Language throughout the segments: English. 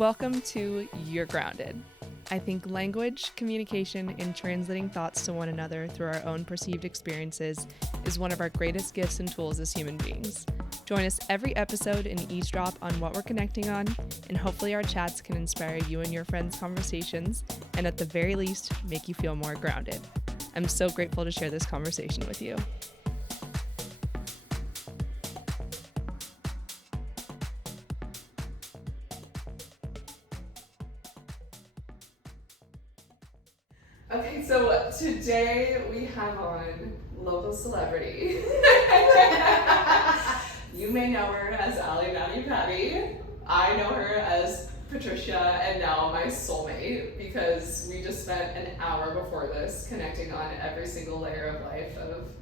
Welcome to You're Grounded. I think language, communication, and translating thoughts to one another through our own perceived experiences is one of our greatest gifts and tools as human beings. Join us every episode and eavesdrop on what we're connecting on, and hopefully our chats can inspire you and your friends' conversations, and at the very least, make you feel more grounded. I'm so grateful to share this conversation with you. Okay, so today we have on local celebrity. You may know her as Allie Natty Patty. I know her as Patricia, and now my soulmate, because we just spent an hour before this connecting on every single layer of life of,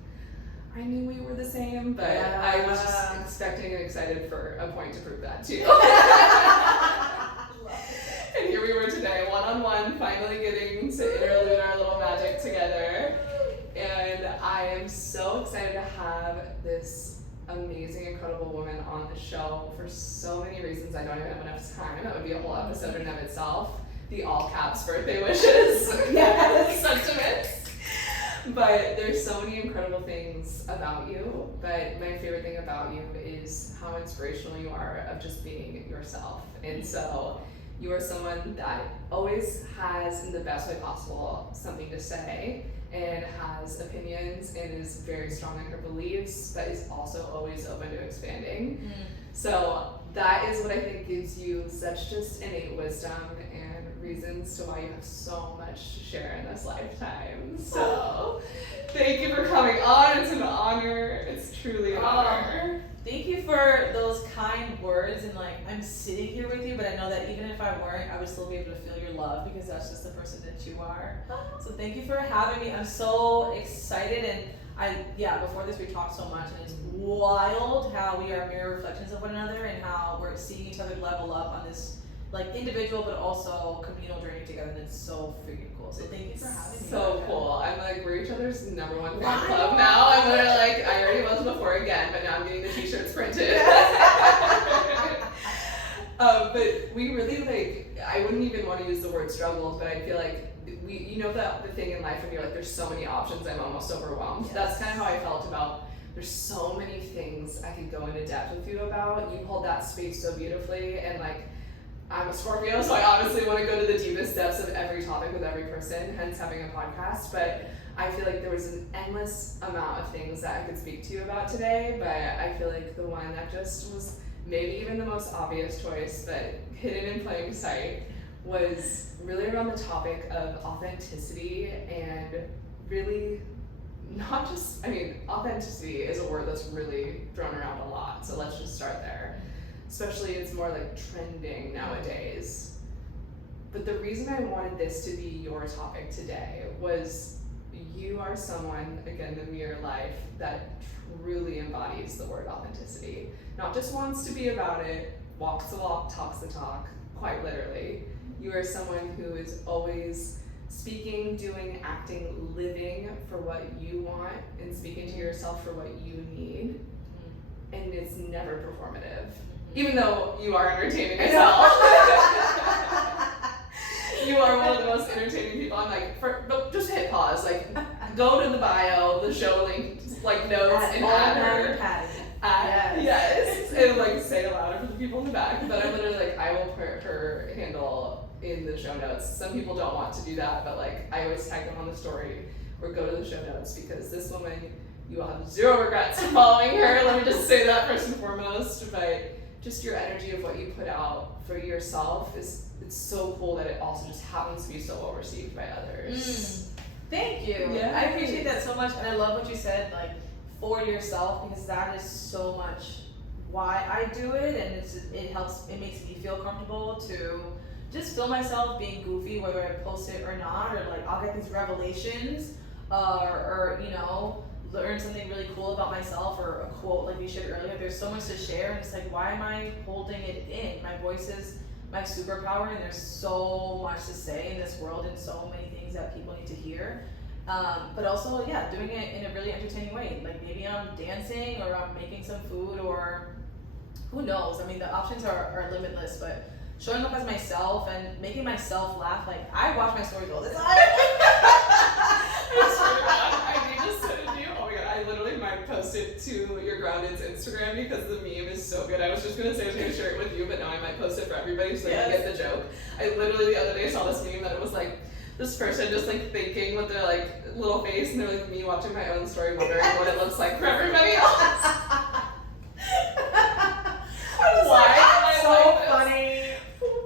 I knew we were the same, but I was just expecting and excited for a point to prove that too. And here we were today, one-on-one, finally getting to interlude our little magic together. And I am so excited to have this amazing, incredible woman on the show for so many reasons. I don't even have enough time. That would be a whole episode in and of itself. The all caps birthday wishes. Yes. Sentiments. But there's so many incredible things about you. But my favorite thing about you is how inspirational you are of just being yourself. And so you are someone that always has, in the best way possible, something to say and has opinions and is very strong in her beliefs, but is also always open to expanding. So that is what I think gives you such just innate wisdom and reasons to why you have so much to share in this lifetime. So thank you for coming on. It's an honor. It's truly an honor. Thank you for those kind words, and I'm sitting here with you, but I know that even if I weren't, I would still be able to feel your love because that's just the person that you are. So thank you for having me. I'm so excited, and before this we talked so much, and it's wild how we are mirror reflections of one another and how we're seeing each other level up on this individual but also communal journey together, and it's so freaking cool. So thank you for having me. So cool. I'm we're each other's number one fan club now. I'm literally I already was before again, but now I'm getting the t-shirts printed. But we really I wouldn't even want to use the word struggles, but I feel the thing in life when you're there's so many options, I'm almost overwhelmed. Yes. That's kind of how I felt about there's so many things I could go into depth with you about. You hold that space so beautifully, and I'm a Scorpio, so I obviously want to go to the deepest depths of every topic with every person, hence having a podcast. But I feel there was an endless amount of things that I could speak to you about today, but I feel the one that just was maybe even the most obvious choice, but hidden in plain sight, was really around the topic of authenticity, and really not just, authenticity is a word that's really thrown around a lot, so let's just start there. Especially it's more trending nowadays. But the reason I wanted this to be your topic today was you are someone, again, the mirror life, that truly embodies the word authenticity. Not just wants to be about it, walks the walk, talks the talk, quite literally. You are someone who is always speaking, doing, acting, living for what you want, and speaking to yourself for what you need. And it's never performative. Even though you are entertaining yourself. You are one of the most entertaining people. I'm just hit pause. Go to the bio, the show link, notes, and add her. Yes. And say it louder for the people in the back. But I'm literally I will put her handle in the show notes. Some people don't want to do that, but I always tag them on the story or go to the show notes, because this woman, you will have zero regrets following her. Let me just say that first and foremost. But just your energy of what you put out for yourself it's so cool that it also just happens to be so well received by others. Thank you. Yeah. I appreciate that so much, and I love what you said, for yourself, because that is so much why I do it, and it makes me feel comfortable to just feel myself being goofy, whether I post it or not, or I'll get these revelations, or learn something really cool about myself, or a quote like we shared earlier. There's so much to share, and it's why am I holding it in? My voice is my superpower, and there's so much to say in this world, and so many things that people need to hear. But also, doing it in a really entertaining way. Maybe I'm dancing, or I'm making some food, or who knows? The options are limitless, but showing up as myself and making myself laugh. Like, I watch my stories all the time. I swear to God, I need to send you. Oh my God, I literally might post it to your Grounded's Instagram because the meme is so good. I was just gonna say I was gonna share it with you, but now I might post it for everybody so they can get the joke. I literally the other day saw this meme that it was like this person just like thinking with their like little face, and they're like me watching my own story, wondering what it looks like for everybody else. Why? So funny.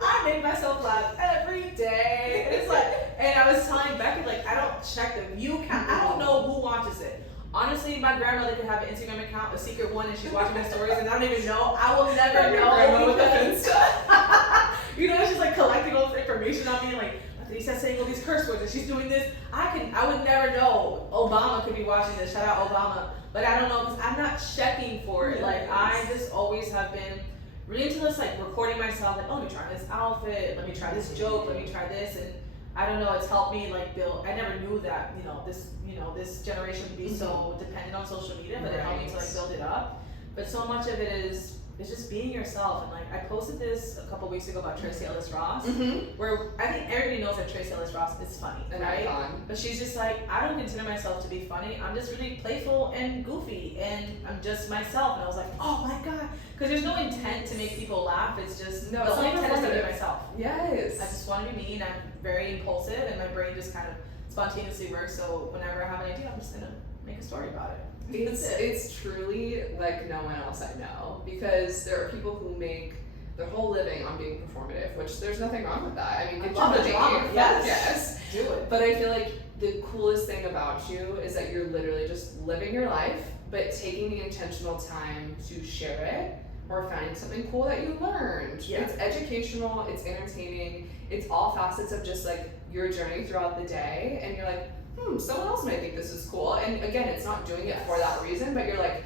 I make myself laugh every day. And it's like, and I was telling Becky, like, I don't check the view count. I don't know who watches it. Honestly, my grandmother could have an Instagram account, a secret one, and she's watching my stories, and I don't even know. I will never know. Because, you know, she's like collecting all this information on me, like, Lisa's saying all these curse words, and she's doing this. I would never know. Obama could be watching this. Shout out Obama. But I don't know, because I'm not checking for it. Like, I just always have been really into this, like, recording myself, like, oh, let me try this outfit, let me try this joke, let me try this, and I don't know, it's helped me, like, build. I never knew that, this generation would be so dependent on social media, but it helped me to, like, build it up. But so much of it is just being yourself. And, like, I posted this a couple weeks ago about Tracy Ellis Ross, where I think everybody knows that Tracy Ellis Ross is funny, right? But she's just like, I don't consider myself to be funny. I'm just really playful and goofy, and I'm just myself. And I was like, oh my God, because there's no intent to make people laugh. It's just the only intent is to be myself. Yes. I just want to be me, and I'm very impulsive, and my brain just kind of spontaneously works. So whenever I have an idea, I'm just gonna make a story about it. It's truly like no one else I know, because there are people who make their whole living on being performative, which there's nothing wrong with that. I mean, good job, yes, do it. But I feel like the coolest thing about you is that you're literally just living your life, but taking the intentional time to share it or finding something cool that you learned. Yeah. It's educational, it's entertaining, it's all facets of just like your journey throughout the day, and you're like, someone else might think this is cool. And again, it's not doing it for that reason, but you're like,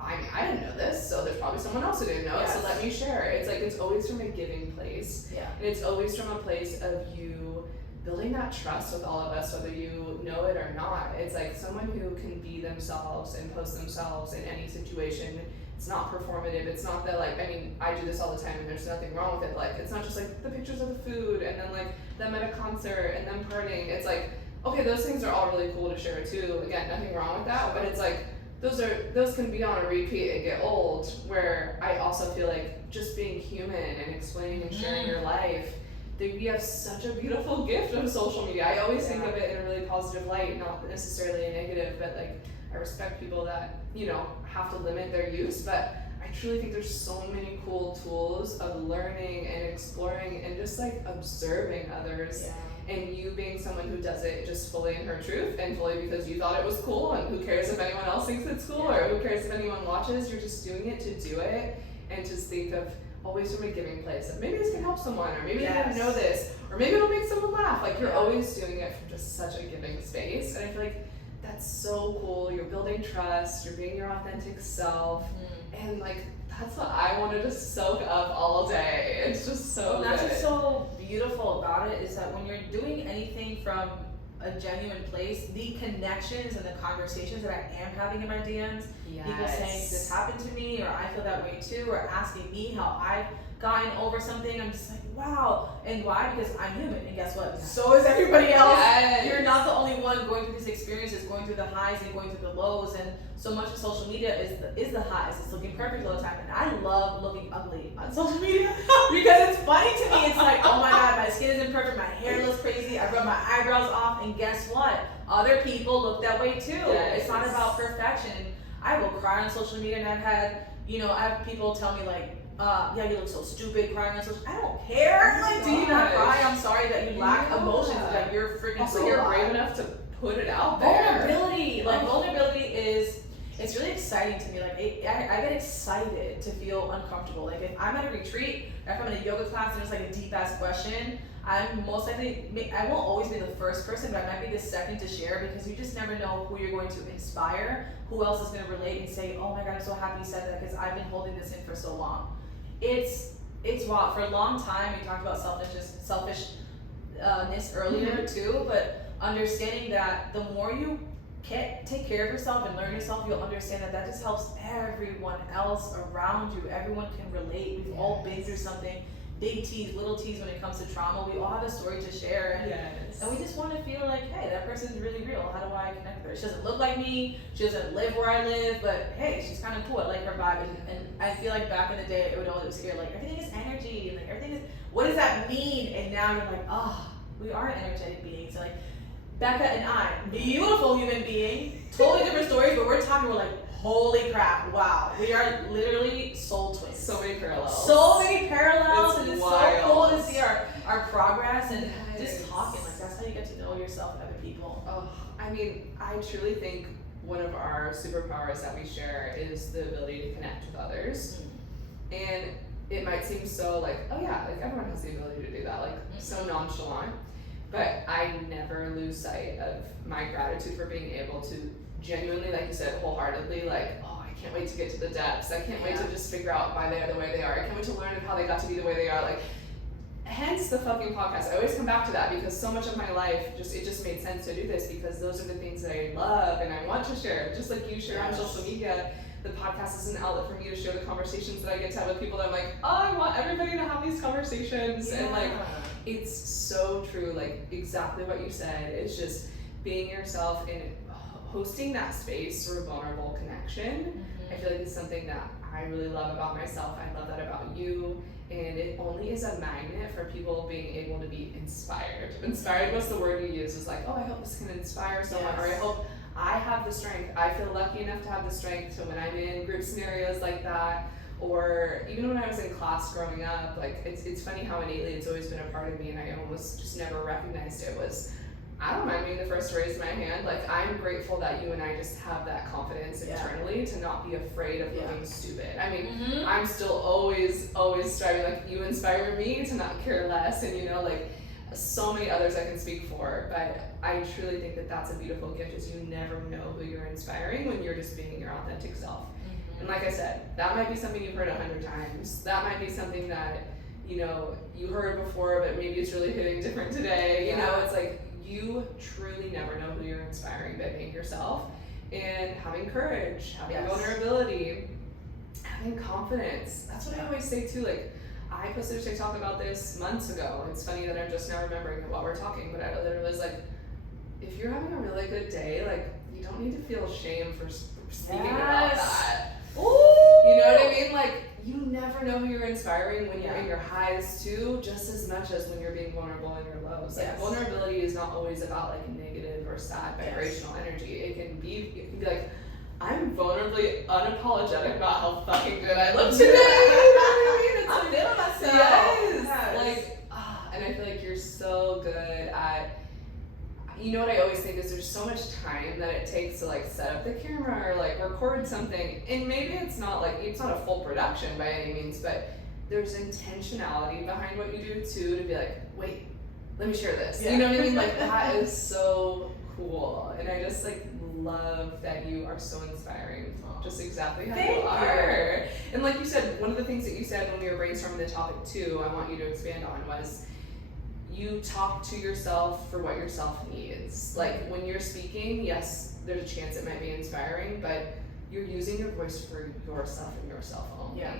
I mean, I didn't know this, so there's probably someone else who didn't know it, so let me share it. It's like, it's always from a giving place. Yeah. And it's always from a place of you building that trust with all of us, whether you know it or not. It's like someone who can be themselves and post themselves in any situation. It's not performative. It's not that, like, I mean, I do this all the time and there's nothing wrong with it. Like, it's not just like the pictures of the food and then like them at a concert and them partying. It's like, okay, those things are all really cool to share too. Again, nothing wrong with that, but it's like those can be on a repeat and get old. Where I also feel like just being human and explaining and sharing your life, we have such a beautiful gift of social media. I always think of it in a really positive light, not necessarily a negative, but like I respect people that, have to limit their use, but I truly think there's so many cool tools of learning and exploring and just like observing others. Yeah. And you being someone who does it just fully in her truth and fully because you thought it was cool, and who cares if anyone else thinks it's cool, or who cares if anyone watches. You're just doing it to do it, and just think of always from a giving place of maybe this can help someone, or maybe they didn't know this, or maybe it'll make someone laugh. Like you're always doing it from just such a giving space, and I feel like that's so cool. You're building trust, you're being your authentic self, and like that's what I wanted to soak up all day. It's just so good. That's what's so beautiful about it, is that when you're doing anything from a genuine place, the connections and the conversations that I am having in my DMs, people saying this happened to me, or I feel that way too, or asking me how I've gotten over something, I'm just like, wow. And why? Because I'm human, and guess what? So is everybody else. You're not the only one going through these experiences, going through the highs and going through the lows, and so much of social media is the highs. It's looking perfect all the time, and I love looking ugly on social media because it's funny to me. It's like, oh my God, my skin isn't perfect, my hair looks crazy, I rub my eyebrows off, and guess what? Other people look that way too. It's not about perfection. I will cry on social media, and I've had, I have people tell me like, yeah, you look so stupid crying on social. I don't care. Like, do you not cry? I'm sorry that you lack emotions. That you're freaking. Also, you're brave enough to put it out there. Vulnerability is. It's really exciting to me. Like, I get excited to feel uncomfortable. Like, if I'm at a retreat, or if I'm in a yoga class and there's like a deep ass question, I'm most likely, I won't always be the first person, but I might be the second to share, because you just never know who you're going to inspire, who else is going to relate and say, oh my God, I'm so happy you said that, because I've been holding this in for so long. It's wild. For a long time, we talked about selfishness earlier too, but understanding that the more you take care of yourself and learn yourself, you'll understand that just helps everyone else around you. Everyone can relate. We've all been through something. big T's, little T's when it comes to trauma. We all have a story to share, and we just want to feel like, hey, that person's really real. How do I connect with her? She doesn't look like me. She doesn't live where I live, but hey, she's kind of cool. I like her vibe, and I feel like back in the day, it would always scare like everything is energy, and like everything is. What does that mean? And now you're like, we are energetic beings. So like Becca and I, beautiful human being, totally different stories, but we're talking. We're like, holy crap! Wow, we are literally soul twins. So many parallels. So many parallels, and it's wild. so cool to see our progress and just talking. Like that's how you get to know yourself and other people. Oh, I mean, I truly think one of our superpowers that we share is the ability to connect with others. And it might seem so like, oh yeah, like everyone has the ability to do that, like so nonchalant. But I never lose sight of my gratitude for being able to genuinely, like you said, wholeheartedly, like, oh, I can't wait to get to the depths. I can't wait to just figure out why they are the way they are. I can't wait to learn how they got to be the way they are. Like, hence the fucking podcast. I always come back to that because so much of my life it just made sense to do this because those are the things that I love and I want to share. Just like you share on social media, the podcast is an outlet for me to share the conversations that I get to have with people that I'm like, oh, I want everybody to have these conversations. And like, it's so true. Like exactly what you said. It's just being yourself and hosting that space for vulnerable connection. I feel like it's something that I really love about myself. I love that about you. And it only is a magnet for people being able to be inspired. Inspired was the word you use. Is like, oh, I hope this can inspire someone, or I hope I have the strength. I feel lucky enough to have the strength. So when I'm in group scenarios like that, or even when I was in class growing up, like it's funny how innately it's always been a part of me, and I almost just never recognized it. Was I don't mind being the first to raise my hand. Like I'm grateful that you and I just have that confidence internally to not be afraid of looking stupid. I mean, I'm still always striving. Like you inspire me to not care less, and you know, like so many others I can speak for. But I truly think that that's a beautiful gift. Is you never know who you're inspiring when you're just being your authentic self. And like I said, that might be something you've heard 100 times. That might be something that you know you heard before, but maybe it's really hitting different today. You know, it's like. You truly never know who you're inspiring by being yourself and having courage, having vulnerability, having confidence. That's what I always say too. Like I posted a TikTok about this months ago. It's funny that I'm just now remembering it while we're talking, but I literally was like, if you're having a really good day, like you don't need to feel shame for speaking about that. Ooh. You know what I mean? Like you never know who you're inspiring when you're in your highs too, just as much as when you're being vulnerable in your lows. Like vulnerability is not always about like negative or sad vibrational energy. It can be like, I'm vulnerably unapologetic about how fucking good I look today. You know what I mean? It's I'm feeling myself. Yes. Like, and I feel like you're so good at. You know what I always think is there's so much time that it takes to like set up the camera or like record something, and maybe it's not a full production by any means, but there's intentionality behind what you do too, to be like, wait, let me share this. You know what I mean? Like that is so cool, and I just like love that you are so inspiring, just exactly how you are. And like you said, one of the things that you said when we were brainstorming the topic too, I want you to expand on was. You talk to yourself for what yourself needs. Like when you're speaking, yes, there's a chance it might be inspiring, but you're using your voice for yourself and yourself only. Yeah.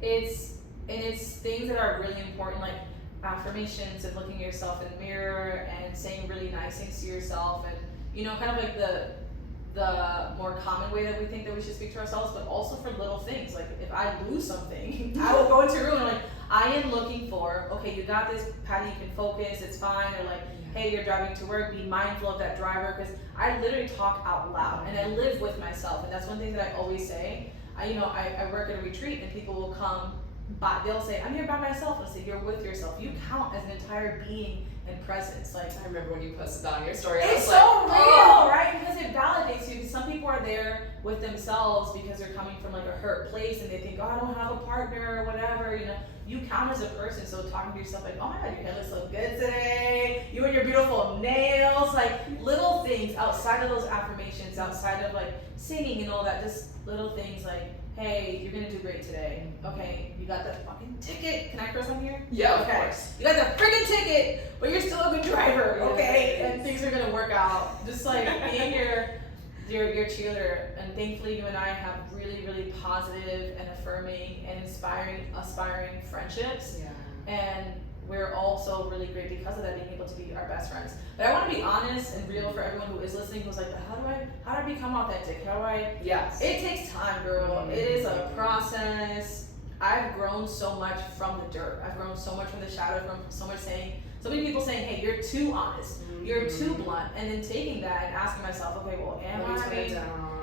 It's things that are really important, like affirmations and looking at yourself in the mirror and saying really nice things to yourself, and you know, kind of like the more common way that we think that we should speak to ourselves, but also for little things. Like if I lose something, I will go into a room and like, I am looking for, okay, you got this, Patty, you can focus, it's fine. Or like, hey, you're driving to work, be mindful of that driver, because I literally talk out loud and I live with myself, and that's one thing that I always say. I work at a retreat and people will come by, they'll say, I'm here by myself. I'll say, you're with yourself. You count as an entire being and presence. Like I remember when you posted that on your story. It's so real, right? Because it validates you. Because some people are there with themselves because they're coming from like a hurt place and they think, oh, I don't have a partner or whatever. You know, you count as a person. So talking to yourself like, oh my God, your hair looks so good today. You and your beautiful nails, like little things outside of those affirmations, outside of like singing and all that, just little things like, hey, you're gonna do great today. Okay, you got that fucking ticket. Can I curse on here? Yeah, okay. Of course. You got the freaking ticket, but you're still a good driver, okay? And things are gonna work out. Just like being your cheerleader, and thankfully you and I have really, really positive and affirming and aspiring friendships. Yeah. And we're also really great because of that, being able to be our best friends. But I want to be honest and real for everyone who is listening, who's like, how do I become authentic? How do I? Yes. It takes time, girl. It is a process. I've grown so much from the dirt. I've grown so much from the shadow. I've grown from so many people saying, hey, you're too honest. You're too blunt. And then taking that and asking myself, okay, well,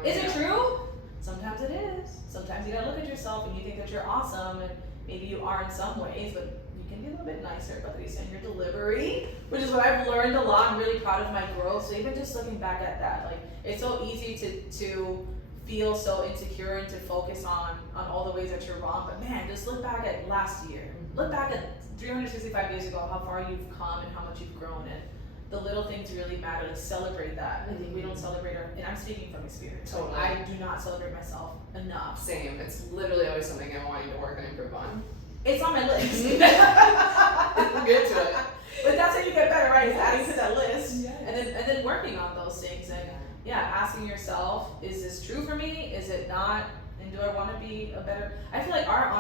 is it true? Sometimes it is. Sometimes you gotta look at yourself and you think that you're awesome, and maybe you are in some ways, but you can be a little bit nicer about at least in your delivery, which is what I've learned a lot. I'm really proud of my growth. So even just looking back at that, like, it's so easy to feel so insecure and to focus on all the ways that you're wrong. But man, just look back at last year. Look back at 365 days ago, how far you've come and how much you've grown, and the little things really matter. To celebrate that. I think we don't celebrate and I'm speaking from experience. Totally. Like, I do not celebrate myself enough. Same. It's literally always something I'm wanting to work and improve on. It's on my list. We'll get to it. But that's how you get better, right? Is Yes. adding to that list. Yes. And then working on those things, and asking yourself, is this true for me? Is it not? And do I want to be a better? I feel like our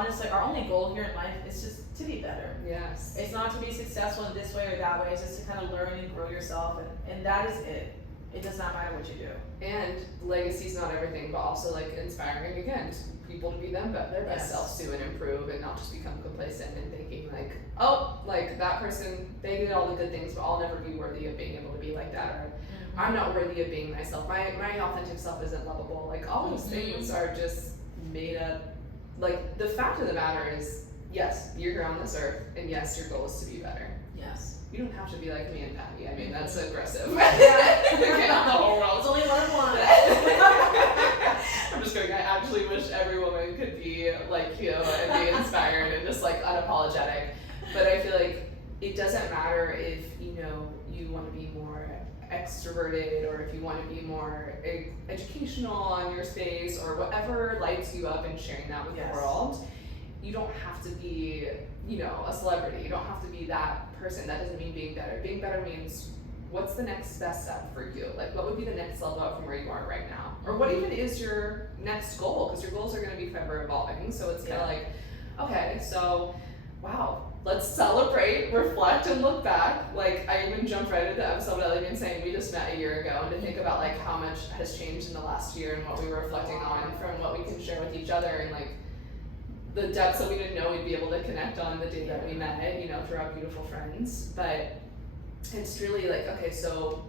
only goal here in life is just to be better. Yes. It's not to be successful in this way or that way. It's just to kind of learn and grow yourself, and that is it. It does not matter what you do. And legacy's not everything, but also like inspiring again people to be their best selves too, and improve, and not just become complacent and thinking like, oh, like that person, they did all the good things, but I'll never be worthy of being able to be like that, or I'm not worthy of being myself. My authentic self isn't lovable. Like all those things are just made up. Like the fact of the matter is, yes, you're here on this earth, and yes, your goal is to be better. Yes. You don't have to be like me and Patty. I mean, that's aggressive. Yeah. Okay, not the whole world. It's only one. I'm just going, I actually wish every woman could be like you and be inspired and just like unapologetic. But I feel like it doesn't matter if, you want to be more extroverted, or if you want to be more educational on your space, or whatever lights you up and sharing that with the world. You don't have to be, a celebrity. You don't have to be that person. That doesn't mean being better. Being better means, what's the next best step for you? Like, what would be the next level up from where you are right now? Or what even is your next goal? Because your goals are going to be forever evolving. So it's kind of like, okay, so, wow, let's celebrate, reflect, and look back. Like, I even jumped right into the episode of Ellie saying we just met a year ago, and to think about like how much has changed in the last year and what we were reflecting on from what we can share with each other, and like the depths that we didn't know we'd be able to connect on the day that we met, through our beautiful friends. But it's really like, okay, so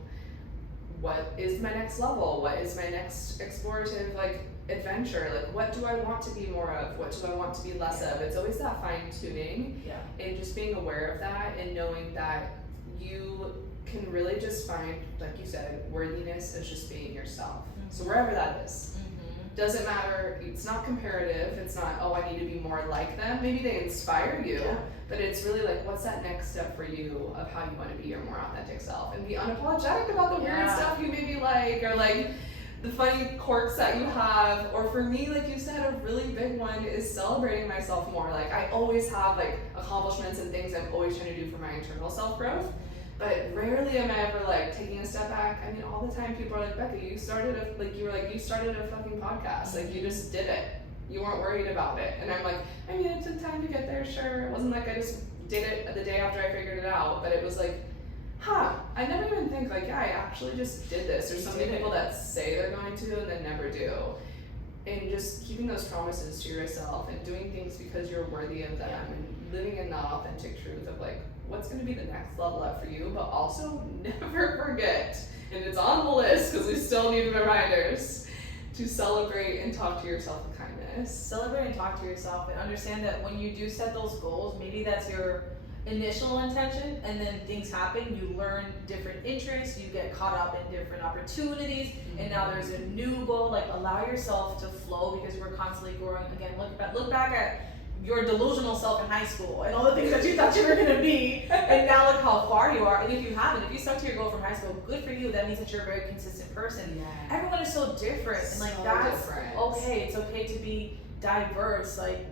what is my next level? What is my next explorative adventure? Like, what do I want to be more of? What do I want to be less of? It's always that fine tuning, and just being aware of that, and knowing that you can really just find, like you said, worthiness is just being yourself. So wherever that is. Doesn't matter, it's not comparative, it's not, oh, I need to be more like them. Maybe they inspire you, but it's really like, what's that next step for you of how you want to be your more authentic self, and be unapologetic about the weird stuff you maybe like, or like the funny quirks that you have. Or for me, like you said, a really big one is celebrating myself more. Like, I always have like accomplishments and things I'm always trying to do for my internal self-growth. But rarely am I ever like taking a step back. I mean, all the time people are like, Becca, you started a fucking podcast. Like, you just did it. You weren't worried about it. And I'm like, I mean, it took time to get there, sure. It wasn't like I just did it the day after I figured it out. But it was like, I never even think like, I actually just did this. There's so many people that say they're going to and then never do. And just keeping those promises to yourself and doing things because you're worthy of them, and living in that authentic truth of like, what's going to be the next level up for you, but also never forget, and it's on the list because we still need reminders, to celebrate and talk to yourself with kindness. Celebrate and talk to yourself, and understand that when you do set those goals, maybe that's your initial intention, and then things happen, you learn different interests, you get caught up in different opportunities, and now there's a new goal. Like, allow yourself to flow, because we're constantly growing. Again, look back at your delusional self in high school and all the things that you thought you were going to be, and now look how far you are. And if you stuck to your goal from high school, good for you. That means that you're a very consistent person. Everyone is so different, and like, that's okay. It's okay to be diverse. Like,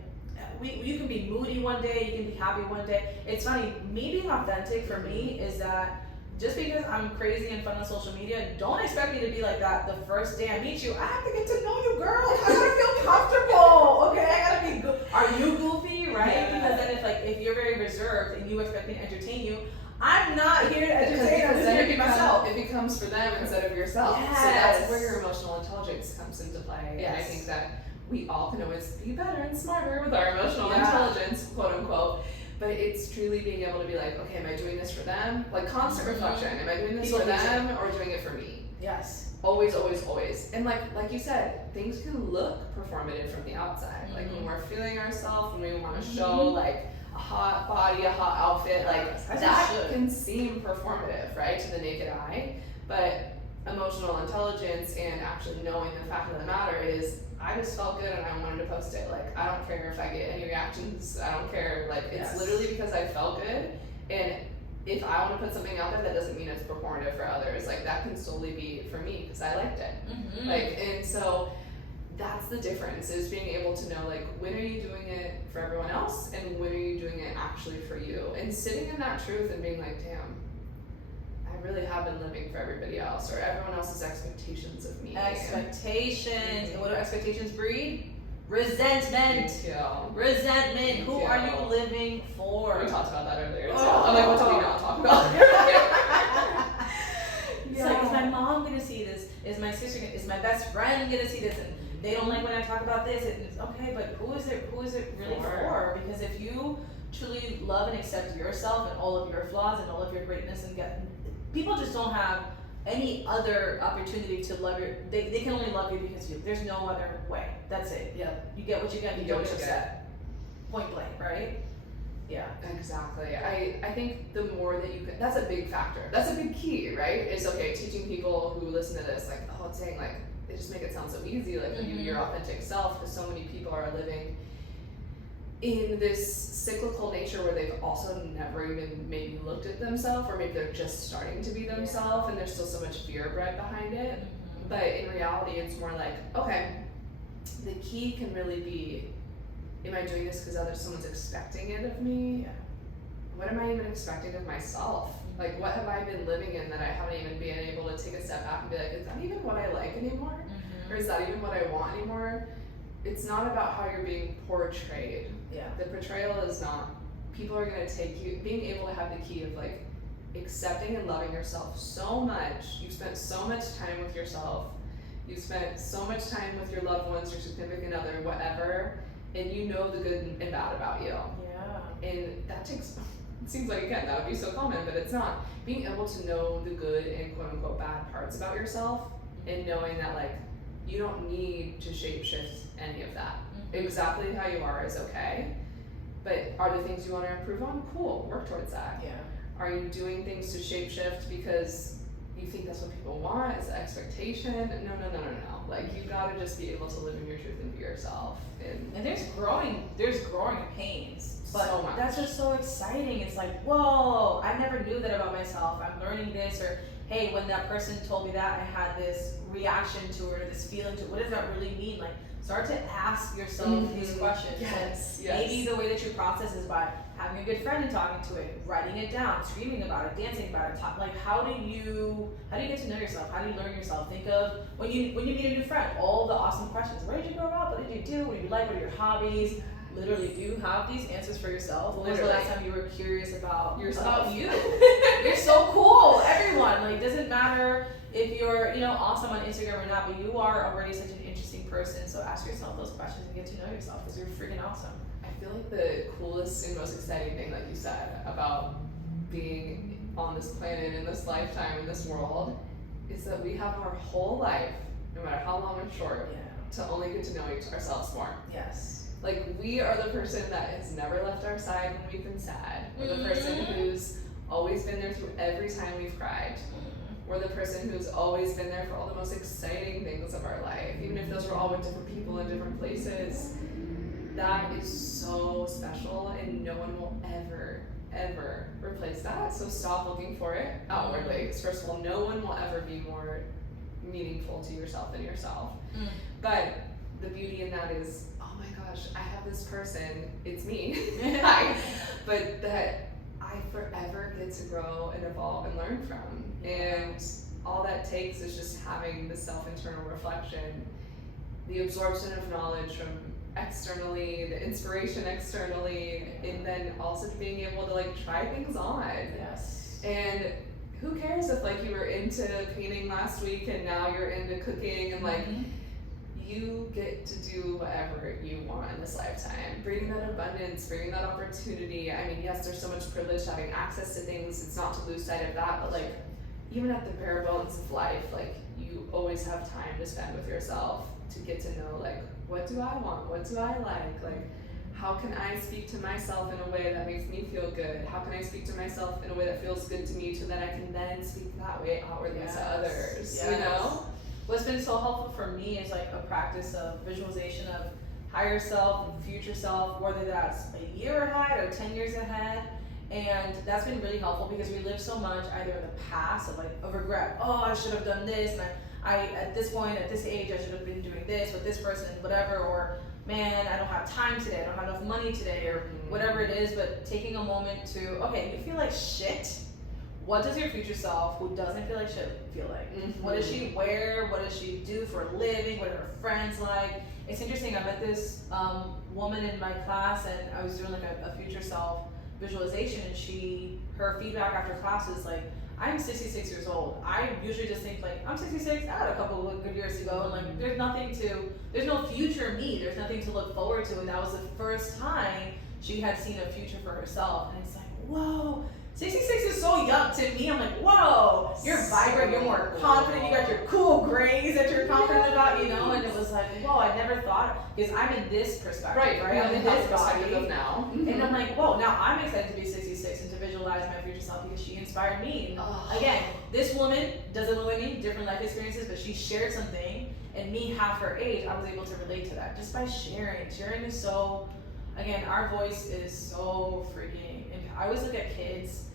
you can be moody one day, you can be happy one day. It's funny, me being authentic for me is that just because I'm crazy and fun on social media, don't expect me to be like that the first day I meet you. I have to get to know you, girl. I gotta feel comfortable. Okay, I gotta be good. Are you goofy, right? Yeah. Because then if you're very reserved and you expect me to entertain you, I'm not here to entertain. I'm just here to be myself. It becomes for them instead of yourself. Yes. So that's where your emotional intelligence comes into play. Yes. And I think that we all can always be better and smarter with our emotional Yeah. intelligence, quote unquote. But it's truly being able to be like, okay, am I doing this for them? Like constant reflection. Am I doing this People for them or doing it for me? Yes. Always, always, always. And like you said, things can look performative from the outside. Like when we're feeling ourselves, when we want to show like a hot body, a hot outfit, like that can seem performative, right, to the naked eye. But emotional intelligence and actually knowing the fact of the matter is, I just felt good and I wanted to post it. Like, I don't care if I get any reactions. I don't care. Like, it's literally because I felt good. And if I want to put something out there, that doesn't mean it's performative for others. Like, that can solely be for me because I liked it. Like, and so that's the difference, is being able to know, like, when are you doing it for everyone else and when are you doing it actually for you? And sitting in that truth and being like, damn, I really have been living for everybody else or everyone else's expectations of me. Expectations. And what do expectations breed? Resentment. Thank you. Resentment. Thank Who you. are you living for? We talked about that earlier too. Oh. I'm like, what did we not talk about? It's like, is my mom gonna see this? Is my sister is my best friend gonna see this? And they don't like when I talk about this. It's okay, but who is it really for? Because if you truly love and accept yourself and all of your flaws and all of your greatness, and people just don't have any other opportunity to love your, they can only love you because of you. There's no other way. That's it. Yeah. You get what you get, you get don't what you accept. Point blank, right? Yeah. Exactly. I think the more that you can, that's a big factor. That's a big key, right? Is okay, teaching people who listen to this, like, oh, dang, like, they just make it sound so easy, like, you, your authentic self, because so many people are living in this cyclical nature where they've also never even maybe looked at themselves, or maybe they're just starting to be themselves and there's still so much fear bred behind it. But in reality, it's more like, okay, the key can really be, am I doing this because someone's expecting it of me? What am I even expecting of myself? Like, what have I been living in that I haven't even been able to take a step back and be like, is that even what I like anymore? Or is that even what I want anymore? It's not about how you're being portrayed. Yeah. The portrayal is not, people are gonna take you, being able to have the key of like accepting and loving yourself so much. You've spent so much time with yourself. You've spent so much time with your loved ones, your significant other, whatever, and you know the good and bad about you. Yeah. And that takes, it seems like, again, that would be so common, but it's not. Being able to know the good and quote unquote bad parts about yourself, and knowing that like you don't need to shape shift any of that. Exactly how you are is okay. But are the things you want to improve on? Cool, work towards that. Yeah. Are you doing things to shape shift because you think that's what people want? Is the expectation? No. Like, you gotta just be able to live in your truth and be yourself. And there's growing pains. But so much. That's just so exciting. It's like, whoa, I never knew that about myself. I'm learning this, or hey, when that person told me that, I had this reaction to it, or this feeling to it. What does that really mean? Like, start to ask yourself these questions. Yes. Maybe the way that you process is by having a good friend and talking to it, writing it down, screaming about it, dancing about it. Like, how do you get to know yourself? How do you learn yourself? Think of when you meet a new friend, all the awesome questions. Where did you grow up? What did you do? What do you like? What are your hobbies? Literally, do you have these answers for yourself? When was the last time you were curious about yourself? You. You're so cool. Everyone. Like, doesn't matter if you're, awesome on Instagram or not, but you are already such an interesting person. So ask yourself those questions and get to know yourself, because you're freaking awesome. I feel like the coolest and most exciting thing, like you said, about being on this planet, in this lifetime, in this world, is that we have our whole life, no matter how long or short, to only get to know ourselves more. Yes. Like, we are the person that has never left our side when we've been sad. We're the person who's always been there through every time we've cried. We're the person who's always been there for all the most exciting things of our life, even if those were all with different people in different places. That is so special, and no one will ever replace that. So stop looking for it outwardly. Because first of all, no one will ever be more meaningful to yourself than yourself. But the beauty in that is, oh my gosh, I have this person, it's me, but that I forever get to grow and evolve and learn from. Yeah. And all that takes is just having the self-internal reflection, the absorption of knowledge from externally, the inspiration externally, and then also being able to like try things on. Yes. And who cares if like you were into painting last week and now you're into cooking, and like you get to do whatever you want in this lifetime. Bringing that abundance, bringing that opportunity. I mean, yes, there's so much privilege having access to things. It's not to lose sight of that, but like even at the bare bones of life, like you always have time to spend with yourself to get to know like, what do I want? What do I like? Like, how can I speak to myself in a way that makes me feel good? How can I speak to myself in a way that feels good to me, so that I can then speak that way outwardly to others? Yes. You know? What's been so helpful for me is like a practice of visualization of higher self and future self, whether that's a year ahead or 10 years ahead. And that's been really helpful because we live so much either in the past of like of regret. Oh, I should have done this, and I at this point, at this age, I should have been doing this with this person, whatever, or man, I don't have time today, I don't have enough money today, or whatever it is. But taking a moment to, okay, you feel like shit. What does your future self, who doesn't feel like shit, feel like? What does she wear? What does she do for a living? What are her friends like? It's interesting. I met this woman in my class, and I was doing like a future self visualization, and her feedback after class is like, I'm 66 years old. I usually just think like, I'm 66, I had a couple of good years to go, and like there's no future me, there's nothing to look forward to. And that was the first time she had seen a future for herself. And it's like, whoa, 66 is so young to me. I'm like, whoa, you're vibrant, you're more confident, you got your cool grays that you're confident about, you know? And it was like, whoa, I never thought, because I'm in this perspective, right? I'm in this perspective of now. And I'm like, whoa, now I'm excited to be 66 and to visualize my future self because she inspired me. And again, this woman doesn't look like me, different life experiences, but she shared something, and me half her age, I was able to relate to that just by sharing. Sharing is so, again, our voice is so freaking, I always look at kids,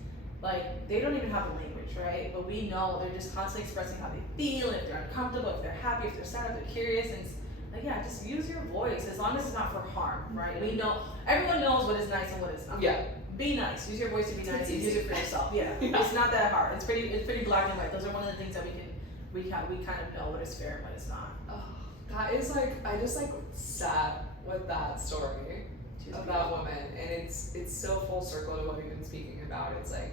like, they don't even have the language, right? But we know they're just constantly expressing how they feel, and if they're uncomfortable, if they're happy, if they're sad, if they're curious. And it's like, yeah, just use your voice as long as it's not for harm, right? We know, everyone knows what is nice and what is not. Yeah. Be nice. Use your voice to be nice. And use it for yourself. Yeah. Yeah. It's not that hard. It's pretty black and white. Those are one of the things that we kind of know what is fair and what is not. Oh, that is like, I just like sat with that story of that woman, and it's so full circle to what we've been speaking about. It's like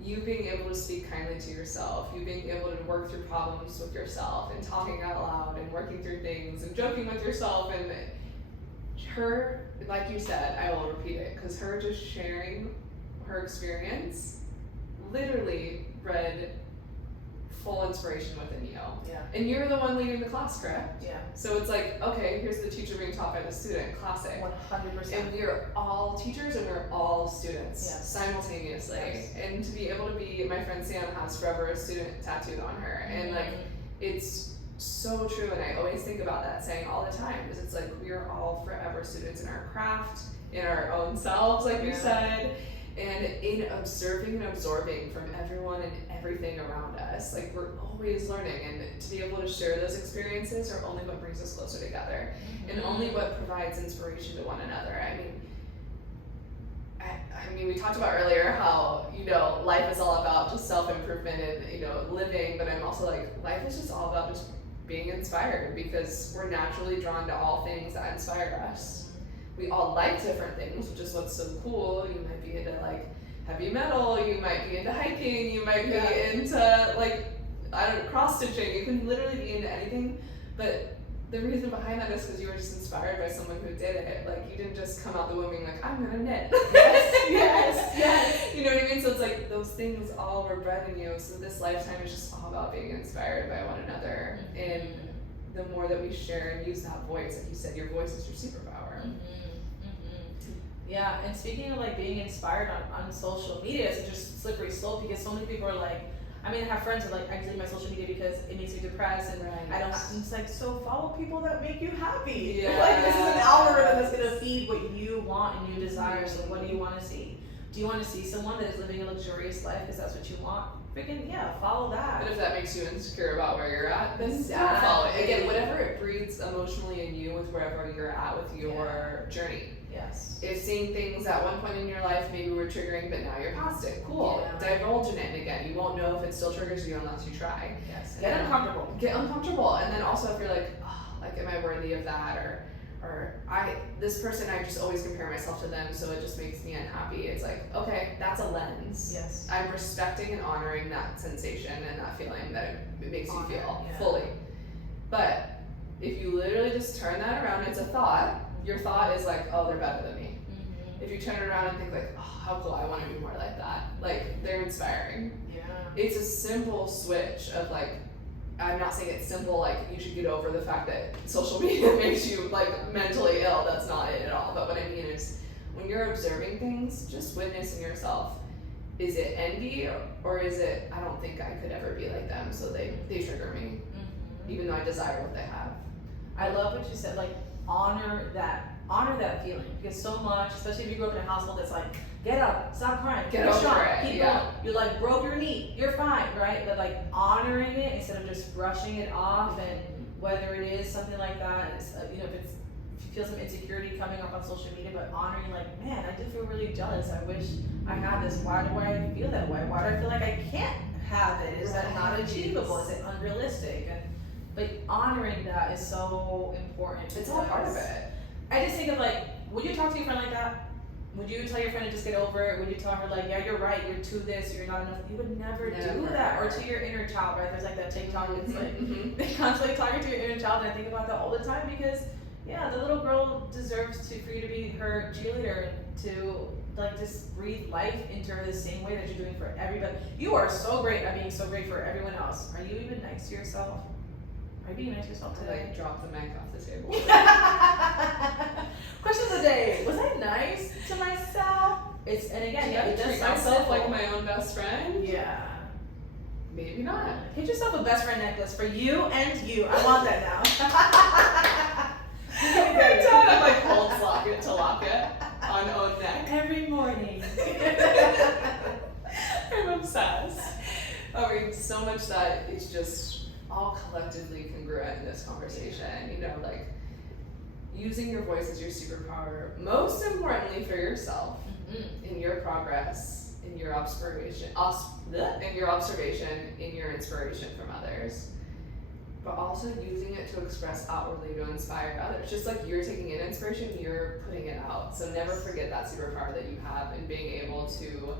you being able to speak kindly to yourself, you being able to work through problems with yourself, and talking out loud and working through things and joking with yourself. And her, like you said, I will repeat it, because her just sharing her experience literally bred full inspiration within you. Yeah. And you're the one leading the class, correct? Yeah. So it's like, okay, here's the teacher being taught by the student, classic. 100%. And we're all teachers and we're all students simultaneously. Yes. And to be able to be, my friend Sam has forever a student tattooed on her. And like, it's so true. And I always think about that saying all the time, because it's like, we are all forever students in our craft, in our own selves, like you said. And in observing and absorbing from everyone and everything around us, like we're always learning, and to be able to share those experiences are only what brings us closer together, and only what provides inspiration to one another. I mean, we talked about earlier how, you know, life is all about just self-improvement and, you know, living, but I'm also like, life is just all about just being inspired, because we're naturally drawn to all things that inspire us. We all like different things, which is what's so cool. You might be into like heavy metal, you might be into hiking, you might be into like, I don't know, cross stitching. You can literally be into anything, but the reason behind that is because you were just inspired by someone who did it. Like, you didn't just come out the womb being like, I'm gonna knit. Yes. You know what I mean? So it's like those things all were bred in you. So this lifetime is just all about being inspired by one another. And the more that we share and use that voice, like you said, your voice is your superpower. Yeah, and speaking of like being inspired on social media, it's just slippery slope, because so many people are like, I mean, I have friends who are like, I delete my social media because it makes me depressed, and I don't have, and it's like, so follow people that make you happy. Yeah. Like, this is an algorithm that's gonna feed what you want and you desire. So what do you want to see? Do you want to see someone that is living a luxurious life because that's what you want? Freaking follow that. But if that makes you insecure about where you're at, then don't follow it. Again, whatever it breeds emotionally in you with wherever you're at with your journey. Yes. If seeing things at one point in your life maybe were triggering, but now you're past it, cool. Yeah. Divulge in it, and again, you won't know if it still triggers you unless you try. Yes. Get uncomfortable. Get uncomfortable, and then also if you're like, oh, like, am I worthy of that, or this person, I just always compare myself to them, so it just makes me unhappy. It's like, okay, that's a lens. Yes. I'm respecting and honoring that sensation and that feeling that it makes you feel fully. But if you literally just turn that around, it's a thought. Your thought is like, oh, they're better than me. Mm-hmm. If you turn it around and think like, oh, how cool, I want to be more like that. Like, they're inspiring. Yeah. It's a simple switch of like, I'm not saying it's simple, like you should get over the fact that social media makes you like mentally ill. That's not it at all. But what I mean is, when you're observing things, just witnessing yourself. Is it envy, or is it, I don't think I could ever be like them, so they trigger me, even though I desire what they have. I love what you said, like honor that feeling, because so much, especially if you grew up in a household that's like, get up, stop crying, get over it, keep going. You like broke your knee, you're fine, right? But like honoring it instead of just brushing it off, and whether it is something like that, it's, you know, if you feel some insecurity coming up on social media, but honoring like, man, I do feel really jealous. I wish I had this. Why do I feel that way? Why do I feel like I can't have it? Is that not achievable? Is it unrealistic? But honoring that is so important. It's all part of it. I just think of like, would you talk to your friend like that? Would you tell your friend to just get over it? Would you tell her like, yeah, you're right, you're to this, you're not enough? You would never do that. Or to your inner child, right? There's like that TikTok, it's like, they're constantly talking to your inner child, and I think about that all the time, because yeah, the little girl deserves for you to be her cheerleader, to like just breathe life into her the same way that you're doing for everybody. You are so great at being so great for everyone else. Are you even nice to yourself? Are you being nice to yourself today? Like, drop the mic off the table. Questions of the day. Was I nice to myself? And again, yeah, it does treat sound myself simple. like my own best friend. Yeah. Maybe not. Get yourself a best friend necklace for you and you. I want that now. Every time I'm like holds locket to locket on own neck. Every morning. I'm obsessed. I mean, so much that it's just all collectively congruent in this conversation. You know, like using your voice as your superpower, most importantly for yourself, in your progress, in your observation, in your inspiration from others, but also using it to express outwardly to inspire others. Just like you're taking in inspiration, you're putting it out. So never forget that superpower that you have in being able to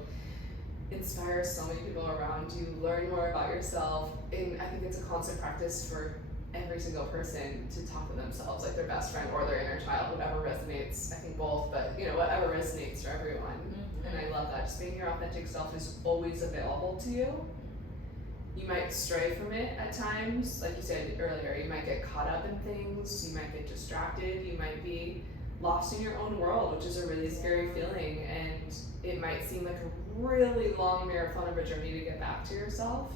inspire so many people around you, learn more about yourself. And I think it's a constant practice for every single person to talk to themselves like their best friend or their inner child, whatever resonates. I think both, but you know, whatever resonates for everyone. And I love that. Just being your authentic self is always available to you. You might stray from it at times, like you said earlier. You might get caught up in things, you might get distracted, you might be lost in your own world, which is a really scary feeling, and it might seem like a really long marathon of a journey to get back to yourself.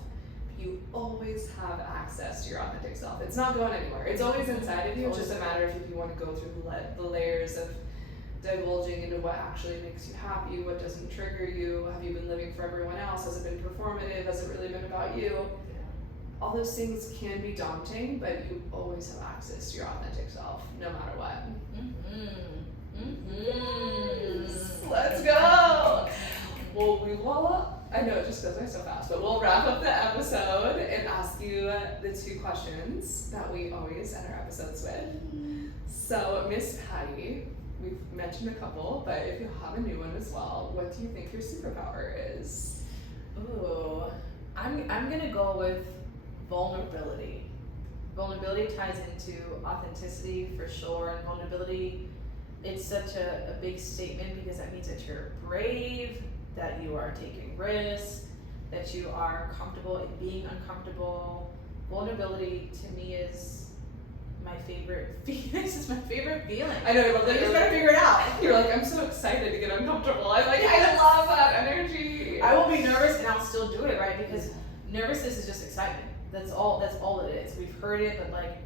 You always have access to your authentic self. It's not going anywhere. It's always inside of you. It's just a matter of if you want to go through the layers of divulging into what actually makes you happy, what doesn't trigger you. Have you been living for everyone else? Has it been performative? Has it really been about you? All those things can be daunting, but you always have access to your authentic self, no matter what. Let's go! Well, we will, I know it just goes by so fast, but we'll wrap up the episode and ask you the two questions that we always end our episodes with. So, Miss Patty, we've mentioned a couple, but if you have a new one as well, what do you think your superpower is? Ooh, I'm gonna go with vulnerability. Vulnerability ties into authenticity for sure, and vulnerability, it's such a big statement because that means that you're brave, that you are taking risks, that you are comfortable in being uncomfortable. Vulnerability to me is my favorite feeling. This is my favorite feeling. I know, but you just gotta figure it out. You're like, I'm so excited to get uncomfortable. I'm like, I love that energy. I will be nervous and I'll still do it, right? Because nervousness is just excitement. That's all it is. We've heard it, but like,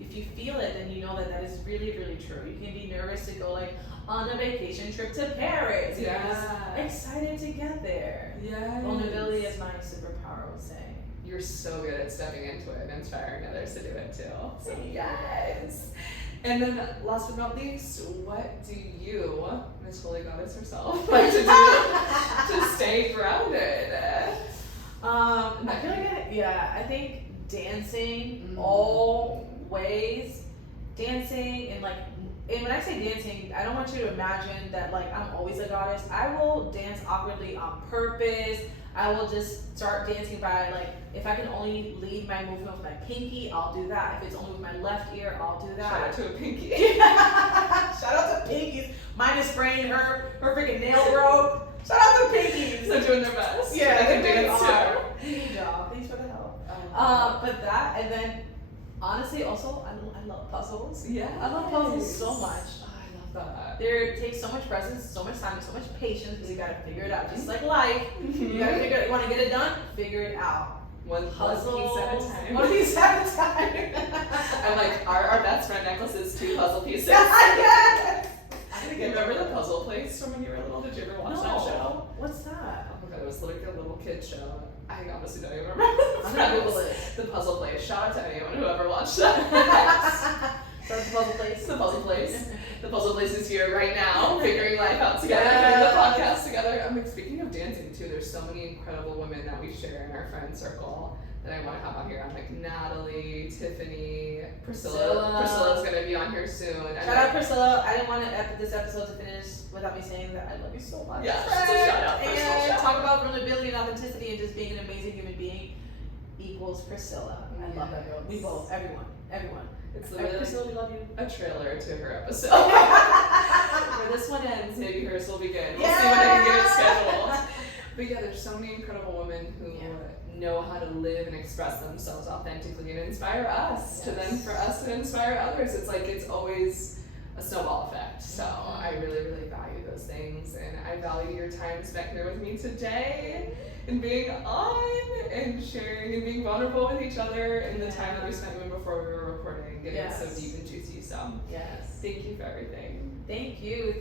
if you feel it, then you know that that is really, really true. You can be nervous to go like on a vacation trip to Paris. Yeah. You're just excited to get there. Yeah. Vulnerability is my superpower, I would say. You're so good at stepping into it and inspiring others to do it too. So yes. And then last but not least, what do you, Miss Holy Goddess herself, like to do to stay grounded? I feel like I think dancing always, dancing and when I say dancing, I don't want you to imagine that like I'm always a goddess. I will dance awkwardly on purpose. I will just start dancing by like, if I can only lead my movement with my pinky, I'll do that. If it's only with my left ear, I'll do that. Shout out to a pinky. Shout out to pinkies. Mine is spraining her freaking nail broke. Shout out to pinkies. They're doing their best. Yeah, they can they dance too. Good job. Thanks for the help. But that, and then honestly, also I love puzzles. Yeah, I love puzzles so much. I love that. There takes so much presence, so much time, so much patience because you gotta figure it out. Just like life, you gotta figure it. You want to get it done? Figure it out. One piece at a time. One piece at a time. I'm like, our best friend necklace is 2 puzzle pieces. Yes. You remember the puzzle place from when you were little? Did you ever watch that show? What's that? Oh my god, it was like a little kid show. I honestly don't even remember. I'm gonna Google it. The puzzle place. Shout out to anyone who ever watched that. So the puzzle place. The puzzle place. The puzzle place is here right now, figuring life out together, putting the podcast together. I'm like, speaking of dancing too, there's so many incredible women that we share in our friend circle that I want to have on here. I'm like Natalie, Tiffany, Priscilla. Priscilla's gonna be on here soon. Shout out Priscilla. I didn't want this episode to finish without me saying that I love you so much. Yeah, so shout out Priscilla. And talk about vulnerability and authenticity and just being an amazing human being equals Priscilla. I love that girl. We both, everyone. It's literally Priscilla, we love you. a trailer to her episode. Where this one ends, maybe hers will begin. We'll see when I can get it scheduled. But yeah, there's so many incredible women who know how to live and express themselves authentically and inspire us to then for us to inspire others. It's like it's always a snowball effect. So I really, really value those things, and I value your time spent here with me today and being on and sharing and being vulnerable with each other in the time that we spent even before we were recording and getting so deep and juicy. So thank you for everything. Thank you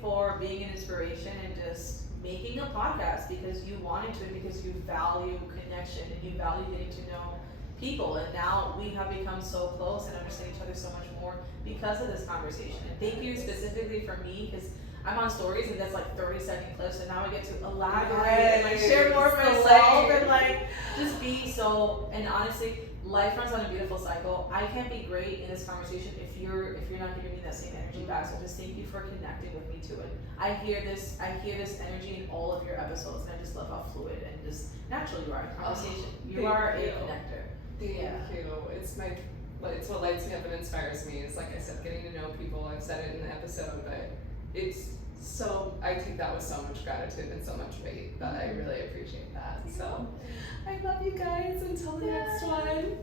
for being an inspiration and just making a podcast because you wanted to, because you value connection and you value getting to know people, and now we have become so close and understand each other so much more because of this conversation. And thank you specifically for me, because I'm on stories and that's like 30-second clips, and now I get to elaborate and like share more of myself and like just be so. And honestly, life runs on a beautiful cycle. I can't be great in this conversation if you're not giving me that same energy back. So just thank you for connecting with me to it. I hear this energy in all of your episodes, and I just love how fluid and just natural you are in conversation. You are a connector. Thank you. It's what lights me up and inspires me. Is like I said, getting to know people. I've said it in the episode, but it's so I take that with so much gratitude and so much weight that I really appreciate that. So I love you guys. Until the next one.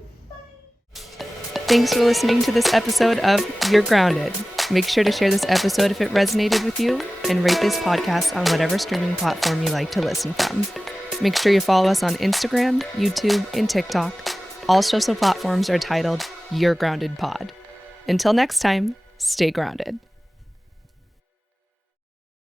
Thanks for listening to this episode of You're Grounded. Make sure to share this episode if it resonated with you, and rate this podcast on whatever streaming platform you like to listen from. Make sure you follow us on Instagram, YouTube, and TikTok. All social platforms are titled You're Grounded Pod. Until next time, stay grounded.